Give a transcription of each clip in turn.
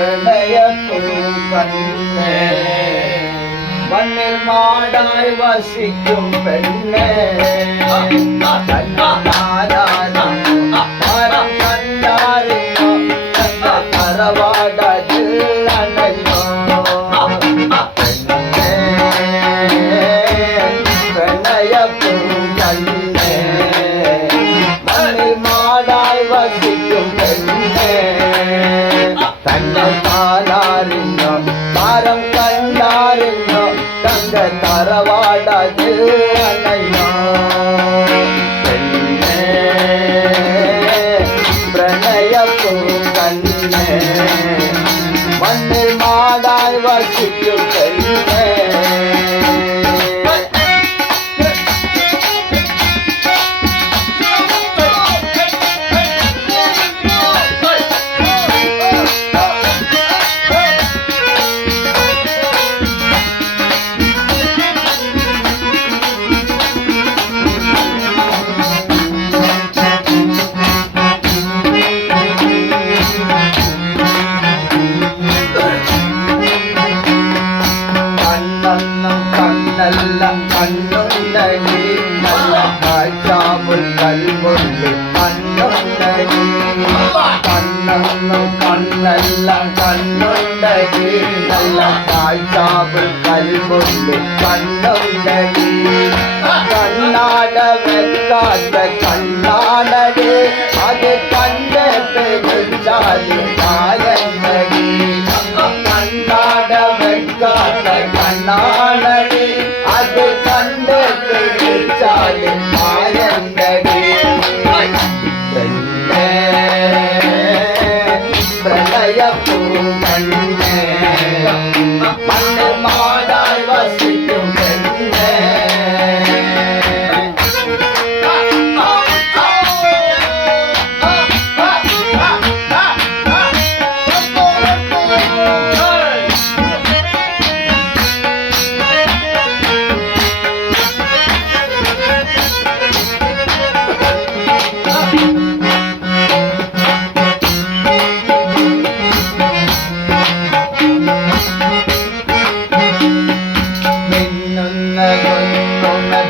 கண்ணே மண்ணில் மாடாய் வசிக்கும் பெண்ணே மரம் கண்டாரினோ தரவாடதில் அணையோ பெண்ணே பிரணய பூங்கண்ணே மண்ணில் மாடாய் வசிக்கும் பெண்ணே கண்ணல் தானாரினோ மரம் கண்டாரினோ தங்க தரவாடது அணையோ பெண்ணே பிரணய பூங்கண்ணே மண்ணில் மாடாய் வசிக்கும் பெண்ணே நல்ல கண்ணுண்டடி நல்ல காய்ச்சாமுல் கல்முள்ளி கண்ணுண்டடி கண்ணன்னும் கண்ணல்ல கண்ணுண்டடி நல்ல காய்ச்சாமுல் கல்முள்ளி கண்ணுண்டடி கண்ணாட வெக்காட்ட கண்ணாடடி அது கண்ட பெருச்சாலி காயங்கடி கண்ணாட வெக்காட்ட கண்ணாடடி அது கண்டு பிடிச்சாலி மாயங்கடி பெண்ணே பிரளய பூங்கண்ணே மண்ணு மாடாய் வசிக்கும் பெண்ணே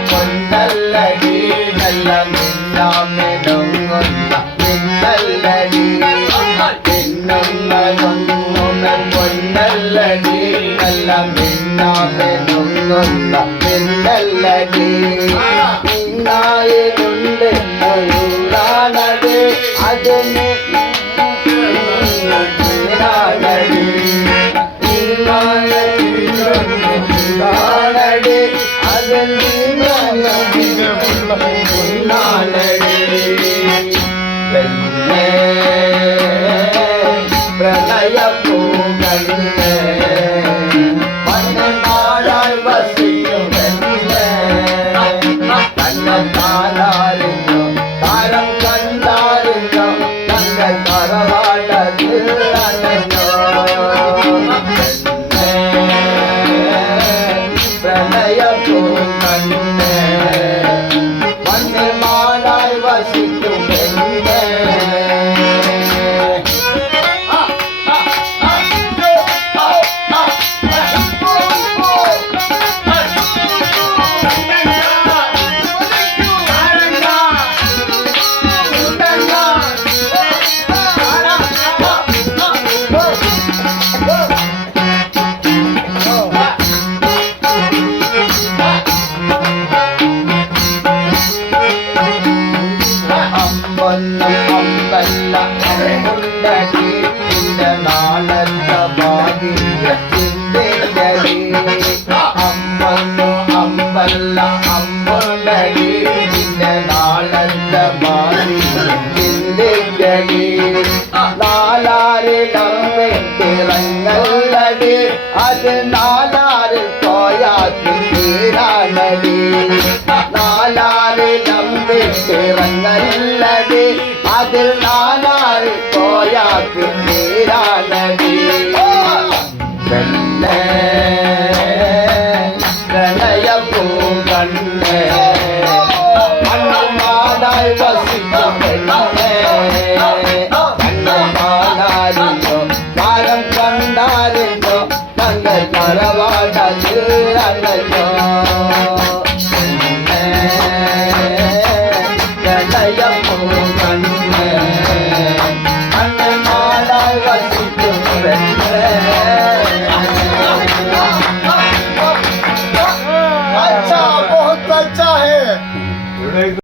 பொன்னல்லடி நல்ல மின்னாமிடுங்குள்ள மின்னல்லடி பின்னும் பொன்னல்லடி நல்ல மின்னாமிடுங்குள்ள மின்னல்லடி நாயிலுண்டு ஊரானது அது நாடடி நாடடி அது பெண்ணே பிரளய பூங்கண்ணே மண்ணு நாடாய் வசிக்கும் பெண்ணே கண்ணத்தானாரினோ தாரம் கண்டாரினோ தங்கள் தரவாடது அணையோ பெண்ணே பிரளய பூங்கண்ணே மண்ணு மாடாய் வசிக்கும் பெண்ணே അമ്പല്ല അമ്പുണ്ടടി നിന്റെ നാളത്തെ ഭാഗ്യത്തിന്റെ അമ്പല്ല അമ്പുണ്ടടി നിന്റെ നാളത്തെ ഭാഗ്യത്തിന്റെ നാലാരിടങ്ങല്ലടി അത് നാലാരിൽ പോയാക്കി തീരാനടി നാലാരിടങ്ങല്ലടി അതിൽ നാലാരിൽ പോയാക്കി തീരാനടി പെണ്ണേ പ്രണയ പൂങ്കണ്ണേ മണ്ണു മാടായി വസിക്കും പെണ്ണേ കണ്ണു മാടാരിയോ കാലം வந்தாருங்கோ தங்கள் தரவாடது அல்லையோ கண்ணையப்போ கண்ணே